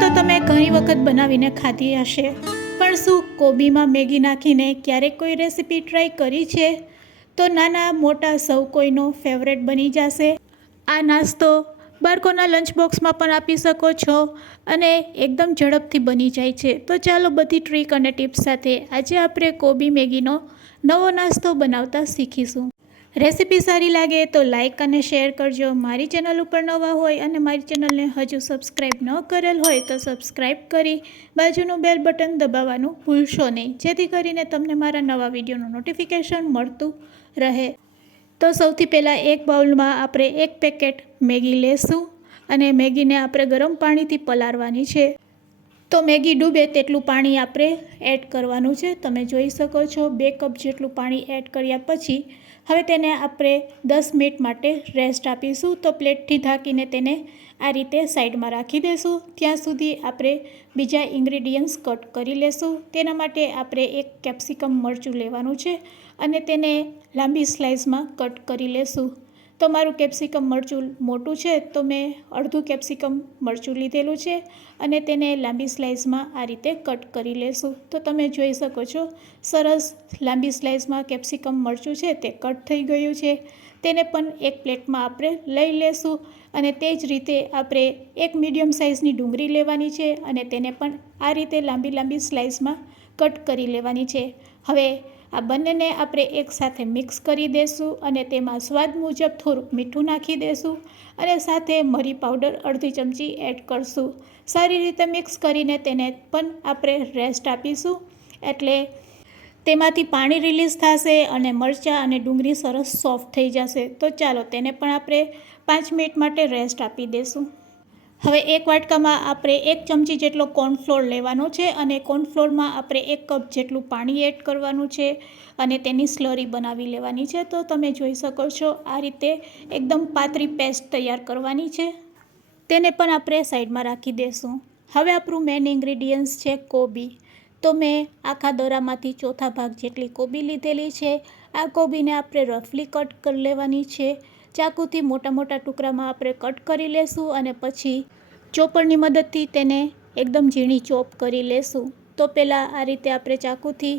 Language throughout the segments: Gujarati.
તો તમે ઘણી વખત બનાવીને ખાધી હશે, પણ શું કોબીમાં મેગી નાખીને ક્યારેક કોઈ રેસીપી ટ્રાય કરી છે? તો નાના મોટા સૌ કોઈનો ફેવરેટ બની જશે આ નાસ્તો. બાળકોના લંચ બોક્સમાં પણ આપી શકો છો અને એકદમ ઝડપથી બની જાય છે. તો ચાલો બધી ટ્રીક અને ટિપ્સ સાથે આજે આપણે કોબી મેગીનો નવો નાસ્તો બનાવતા શીખીશું. રેસીપી સારી લાગે તો લાઇક અને શેર કરજો. મારી ચેનલ ઉપર નવા હોય અને મારી ચેનલને હજુ સબસ્ક્રાઈબ ન કરેલ હોય તો સબસ્ક્રાઈબ કરી બાજુનું બેલ બટન દબાવવાનું ભૂલશો નહીં, જેથી કરીને તમને મારા નવા વિડીયોનું નોટિફિકેશન મળતું રહે. તો સૌથી પહેલાં એક બાઉલમાં આપણે એક પેકેટ મેગી લેશું અને મેગીને આપણે ગરમ પાણીથી પલાળવાની છે. તો મેગી ડૂબે તેટલું પાણી આપણે એડ કરવાનું છે. તમે જોઈ શકો છો 2 કપ જેટલું પાણી એડ કર્યા પછી હવે તેને આપણે 10 મિનિટ માટે રેસ્ટ આપીશું. તો પ્લેટથી ઢાંકીને તેને આ રીતે સાઈડમાં રાખી દઈશું. ત્યાં સુધી આપણે બીજા ઇન્ગ્રીડિયન્ટ્સ કટ કરી લેશું. તેના માટે આપણે એક કેપ્સિકમ મરચું લેવાનું છે અને તેને લાંબી સ્લાઇસમાં કટ કરી લેશું. તો મારું કેપ્સિકમ મરચું મોટું છે તો મેં અડધું કેપ્સિકમ મરચું લીધેલું છે અને તેને લાંબી સ્લાઇસમાં આ રીતે કટ કરી લેશું. તો તમે જોઈ શકો છો સરસ લાંબી સ્લાઇસમાં કેપ્સિકમ મરચું છે તે કટ થઈ ગયું છે. તેને પણ એક પ્લેટમાં આપણે લઈ લેશું અને તે જ રીતે આપણે એક મીડિયમ સાઇઝની ડુંગળી લેવાની છે અને તેને પણ આ રીતે લાંબી લાંબી સ્લાઇસમાં કટ કરી લેવાની છે. હવે આ બંનેને આપણે એકસાથે મિક્સ કરી દઈશું અને તેમાં સ્વાદ મુજબ થોડુંક મીઠું નાખી દઈશું અને સાથે મરી પાવડર અડધી ચમચી એડ કરશું. સારી રીતે મિક્સ કરીને તેને પણ આપણે રેસ્ટ આપીશું, એટલે તેમાંથી પાણી રિલીઝ થશે અને મરચાં અને ડુંગળી સરસ સોફ્ટ થઈ જશે. તો ચાલો તેને પણ આપણે 5 મિનિટ માટે રેસ્ટ આપી દઈશું. હવે એક વાટકામાં આપણે 1 ચમચી જેટલો કોર્નફ્લોર લેવાનો છે અને કોર્નફ્લોરમાં આપણે 1 કપ જેટલું પાણી એડ કરવાનું છે અને તેની સ્લરી બનાવી લેવાની છે. તો તમે જોઈ શકો છો આ રીતે એકદમ પાતળી પેસ્ટ તૈયાર કરવાની છે. તેને પણ આપણે સાઈડમાં રાખી દઈશું. હવે આપણું મેઇન ઇન્ગ્રીડિયન્ટ્સ છે કોબી. તો મેં આખા દોરામાંથી ચોથા ભાગ જેટલી કોબી લીધેલી છે. આ કોબીને આપણે રફલી કટ કરી લેવાની છે. ચાકુથી મોટા મોટા ટુકડામાં આપણે કટ કરી લેશું અને પછી ચોપરની મદદથી તેને એકદમ ઝીણી ચોપ કરી લેશું. તો પહેલાં આ રીતે આપણે ચાકુથી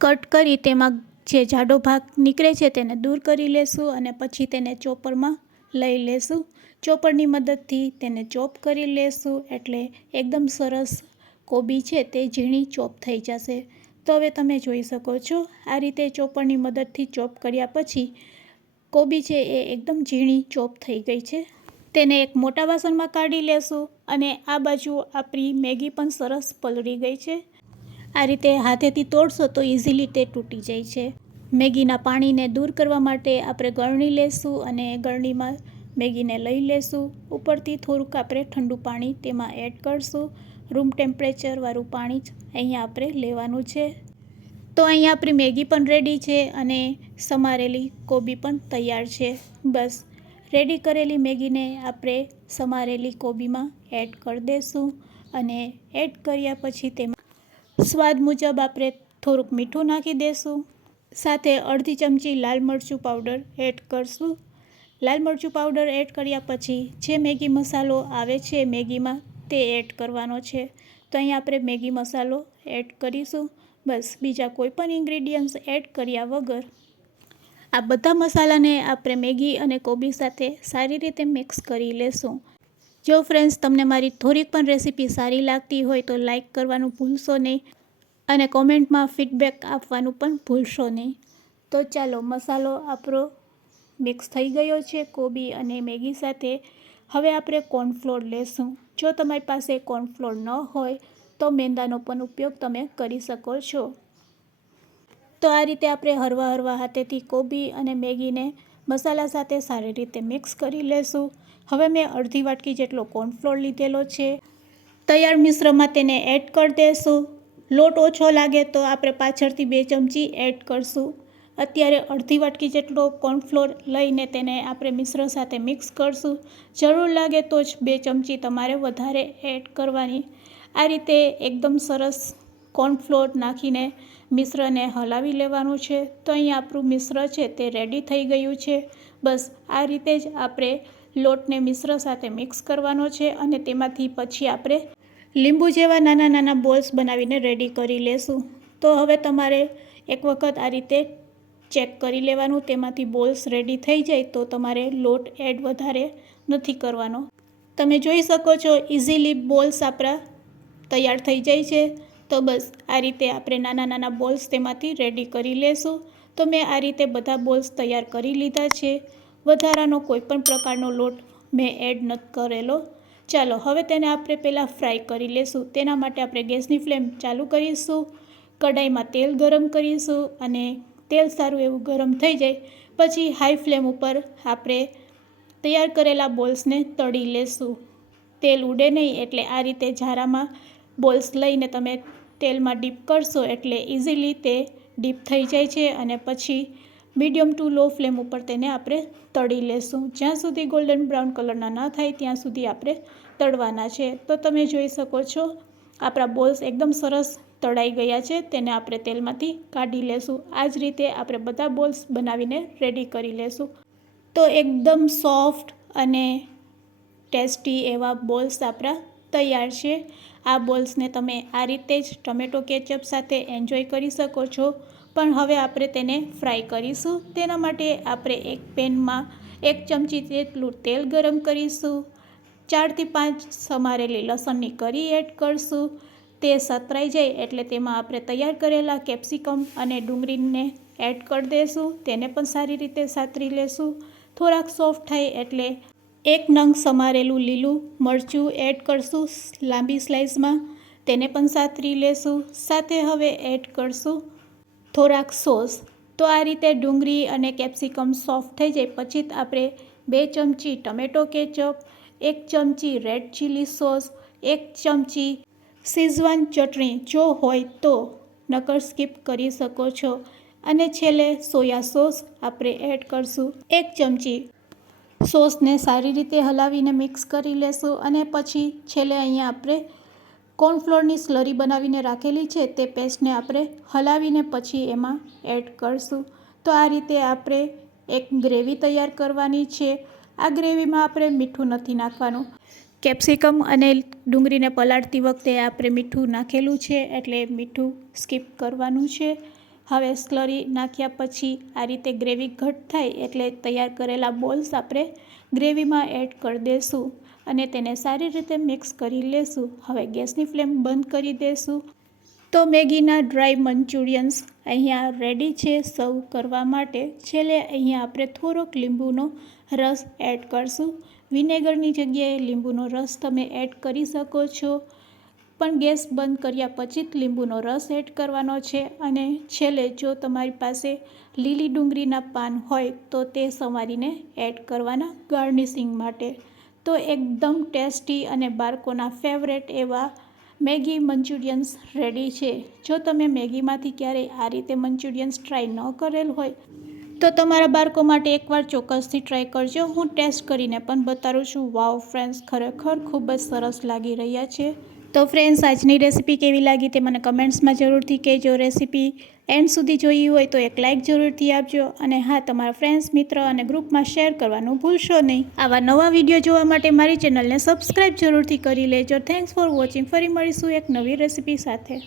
કટ કરી તેમાં જે જાડો ભાગ નીકળે છે તેને દૂર કરી લેશું અને પછી તેને ચોપરમાં લઈ લેશું. ચોપરની મદદથી તેને ચોપ કરી લેશું એટલે એકદમ સરસ કોબી છે તે ઝીણી ચોપ થઈ જશે. તો હવે તમે જોઈ શકો છો આ રીતે ચોપરની મદદથી ચોપ કર્યા પછી કોબી છે એ એકદમ ઝીણી ચોપ થઈ ગઈ છે. તેને એક મોટા વાસણમાં કાઢી લેશું અને આ બાજુ આપણી મેગી પણ સરસ પલળી ગઈ છે. આ રીતે હાથેથી તોડશો તો ઇઝીલી તે તૂટી જાય છે. મેગીના પાણીને દૂર કરવા માટે આપણે ગળણી લેશું અને ગળણીમાં મેગીને લઈ લેશું. ઉપરથી થોડુંક આપણે ઠંડુ પાણી તેમાં એડ કરશું. રૂમ ટેમ્પરેચરવાળું પાણી જ અહીંયા આપણે લેવાનું છે. તો અહીંયા આપણી મેગી પણ રેડી છે અને સમારેલી કોબી પણ તૈયાર છે. બસ રેડી કરેલી મેગીને આપણે સમારેલી કોબીમાં એડ કરી દઈશું અને એડ કર્યા પછી તેમાં સ્વાદ મુજબ આપણે થોડુંક મીઠું નાખી દઈશું. સાથે અડધી ચમચી લાલ મરચું પાવડર એડ કરશું. લાલ મરચું પાવડર એડ કર્યા પછી જે મેગી મસાલો આવે છે મેગીમાં તે એડ કરવાનો છે. તો અહીંયા આપણે મેગી મસાલો એડ કરીશું. બસ બીજા કોઈ પણ ઇન્ગ્રીડિયન્ટ્સ એડ કર્યા વગર આ બધા મસાલાને આપણે મેગી અને કોબી સાથે સારી રીતે મિક્સ કરી લેશું. જો ફ્રેન્ડ્સ તમને મારી થોડીક પણ રેસીપી સારી લાગતી હોય તો લાઈક કરવાનું ભૂલશો નહીં અને કોમેન્ટમાં ફીડબેક આપવાનું પણ ભૂલશો નહીં. તો ચાલો મસાલો આપણો મિક્સ થઈ ગયો છે કોબી અને મેગી સાથે. હવે આપણે કોર્નફ્લોર લેશું. જો તમારી પાસે કોર્નફ્લોર ન હોય તો મેંદાનો પણ ઉપયોગ તમે કરી શકો છો. તો આ રીતે આપણે હળવા હળવા હાથેથી કોબી અને મેગીને મસાલા સાથે સારી રીતે મિક્સ કરી લેશું. હવે મેં અડધી વાટકી જેટલો કોર્નફ્લોર લીધેલો છે. તૈયાર મિશ્રણમાં તેને એડ કરી દઈશું. લોટ ઓછો લાગે તો આપણે પાછળથી 2 ચમચી એડ કરશું. અત્યારે અડધી વાટકી જેટલો કોર્નફ્લોર લઈને તેને આપણે મિશ્રણ સાથે મિક્સ કરશું. જરૂર લાગે તો જ 2 ચમચી તમારે વધારે એડ કરવાની. આ રીતે એકદમ સરસ કોર્નફ્લોર નાખીને મિશ્રણને હલાવી લેવાનું છે. તો અહીંયા આપણું મિશ્ર છે તે રેડી થઈ ગયું છે. બસ આ રીતે જ આપણે લોટને મિશ્ર સાથે મિક્સ કરવાનો છે અને તેમાંથી પછી આપણે લીંબુ જેવા નાના નાના બોલ્સ બનાવીને રેડી કરી લેશું. તો હવે તમારે એક વખત આ રીતે ચેક કરી લેવાનું, તેમાંથી બોલ્સ રેડી થઈ જાય તો તમારે લોટ એડ વધારે નથી કરવાનો. તમે જોઈ શકો છો ઇઝીલી બોલ્સ આપણા તૈયાર થઈ જાય છે. તો બસ આ રીતે આપણે નાના નાના બોલ્સ તેમાંથી રેડી કરી લેશું. તો મેં આ રીતે બધા બોલ્સ તૈયાર કરી લીધા છે. વધારાનો કોઈ પણ પ્રકારનો લોટ મેં એડ નથી કરેલો. ચાલો હવે તેને આપણે પહેલાં ફ્રાય કરી લેશું. તેના માટે આપણે ગેસની ફ્લેમ ચાલુ કરીશું, કઢાઈમાં તેલ ગરમ કરીશું અને તેલ સારું એવું ગરમ થઈ જાય પછી હાઈ ફ્લેમ ઉપર આપણે તૈયાર કરેલા બોલ્સને તળી લેશું. તેલ ઉડે નહીં એટલે આ રીતે ઝારામાં બોલ્સ લઈને તમે તેલમાં ડીપ કરશો એટલે ઇઝીલી તે ડીપ થઈ જાય છે અને પછી મીડિયમ ટુ લો ફ્લેમ ઉપર તેને આપણે તળી લેશું. જ્યાં સુધી ગોલ્ડન બ્રાઉન કલરના ન થાય ત્યાં સુધી આપણે તળવાના છે. તો તમે જોઈ શકો છો આપણા બોલ્સ એકદમ સરસ તળાઈ ગયા છે. તેને આપણે તેલમાંથી કાઢી લેશું. આ જ રીતે આપણે બધા બોલ્સ બનાવીને રેડી કરી લેશું. તો એકદમ સોફ્ટ અને ટેસ્ટી એવા બોલ્સ આપણા તૈયાર છે. આ બોલ્સને તમે આ રીતે જ ટમેટો કેચઅપ સાથે એન્જોય કરી શકો છો. પણ હવે આપણે તેને ફ્રાય કરીશું. તેના માટે આપણે એક પેનમાં 1 ચમચી જેટલું તેલ ગરમ કરીશું. 4 થી 5 સમારેલી લસણની કળી એડ કરશું. તે સતરાઈ જાય એટલે તેમાં આપણે તૈયાર કરેલા કેપ્સિકમ અને ડુંગળીને એડ કરી દઈશું. તેને પણ સારી રીતે સાતરી લેશું. થોડાક સોફ્ટ થાય એટલે 1 નંગ સમારેલું લીલું મરચું એડ કરશું લાંબી સ્લાઇસમાં. તેને પણ સાતરી લેશું. સાથે હવે એડ કરશું થોડાક સોસ. તો આ રીતે ડુંગળી અને કેપ્સિકમ સોફ્ટ થઈ જાય પછી આપણે 2 ચમચી ટમેટો કેચઅપ, 1 ચમચી રેડ ચીલી સોસ, 1 ચમચી શીઝવાન ચટણી જો હોય તો, નકર સ્કીપ કરી શકો છો, અને છેલ્લે સોયા સોસ આપણે એડ કરશું 1 ચમચી. સોસને સારી રીતે હલાવીને મિક્સ કરી લેશું અને પછી છેલ્લે અહીંયા આપણે કોર્નફ્લોરની સ્લરી બનાવીને રાખેલી છે તે પેસ્ટને આપણે હલાવીને પછી એમાં એડ કરશું. તો આ રીતે આપણે એક ગ્રેવી તૈયાર કરવાની છે. આ ગ્રેવીમાં આપણે મીઠું નથી નાખવાનું. કેપ્સિકમ અને ડુંગળીને પલાળતી વખતે આપણે મીઠું નાખેલું છે એટલે મીઠું સ્કીપ કરવાનું છે. હવે સ્લરી નાખ્યા પછી આ રીતે ગ્રેવી ઘટ થાય એટલે તૈયાર કરેલા બોલ્સ આપણે ગ્રેવીમાં એડ કરી દઈશું અને તેને સારી રીતે મિક્સ કરી લેશું. હવે ગેસની ફ્લેમ બંધ કરી દઈશું. તો મેગીના ડ્રાય મંચુરિયન્સ અહીંયા રેડી છે સર્વ કરવા માટે. છેલ્લે અહીંયા આપણે થોડોક લીંબુનો રસ એડ કરશું. વિનેગરની જગ્યાએ લીંબુનો રસ તમે એડ કરી શકો છો, પણ ગેસ બંધ કર્યા પછી જ લીંબુનો રસ એડ કરવાનો છે. અને છેલ્લે જો તમારી પાસે લીલી ડુંગળીના પાન હોય તો તે સમારીને એડ કરવાના ગાર્નિશિંગ માટે. તો એકદમ ટેસ્ટી અને બાળકોના ફેવરેટ એવા મેગી મંચુરિયન્સ રેડી છે. જો તમે મેગીમાંથી ક્યારેય આ રીતે મંચુરિયન્સ ટ્રાય ન કરેલ હોય તો તમારા બાળકો માટે એકવાર ચોક્કસથી ટ્રાય કરજો. હું ટેસ્ટ કરીને પણ બતાવું છું. વાવ ફ્રેન્ડ્સ, ખરેખર ખૂબ જ સરસ લાગી રહ્યા છે. તો ફ્રેન્ડ્સ, આજની રેસીપી કેવી લાગી તે મને કમેન્ટ્સમાં જરૂરથી કહેજો. રેસીપી એન્ડ સુધી જોઈ હોય તો એક લાઇક જરૂરથી આપજો. અને હા, તમારા ફ્રેન્ડ્સ, મિત્ર અને ગ્રુપમાં શેર કરવાનું ભૂલશો નહીં. આવા નવા વિડીયો જોવા માટે મારી ચેનલને સબસ્ક્રાઈબ જરૂરથી કરી લેજો. Thanks for watching. ફરી મળીશું એક નવી રેસીપી સાથે.